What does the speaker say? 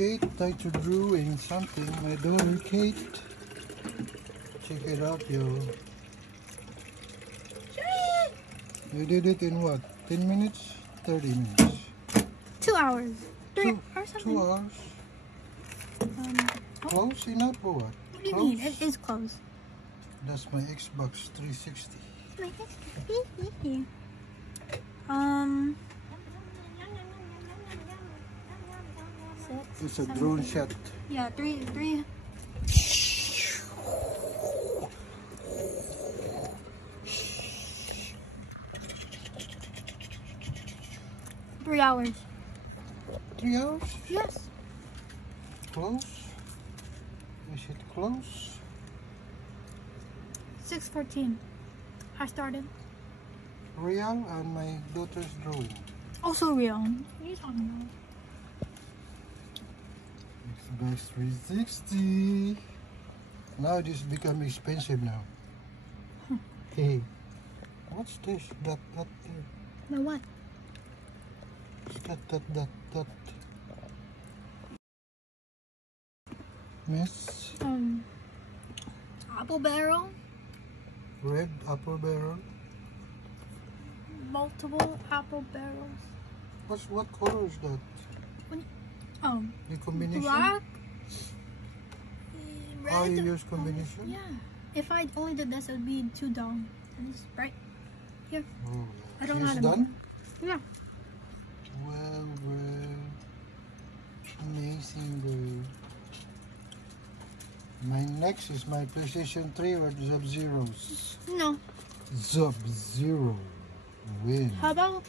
Kate tried to drawing something. My daughter Kate. Check it out, yo. You did it in what? 10 minutes? 30 minutes? 2 hours. 3 or something. 2 hours? Close enough or what? What do you mean? It is close. That's my Xbox 360. It's a drone shot. Yeah, three. 3 hours. 3 hours? Yes. Close? Is it close? 6:14. I started. Real and my daughter's drawing. Also real. What are you talking about? Xbox 360. Now this become expensive now. Hey, what's this? That there. No what? That. Miss. Apple barrel. Red apple barrel. Multiple apple barrels. What color is that? The combination? Black. Oh, Red. you use combination? Yeah. If I only did this, it would be too dull. And it's bright. Here. Oh, I don't know how to done? Yeah. Well, amazing, bro. My next is my PlayStation 3 or Sub-Zeros. No. Sub-Zero win. How about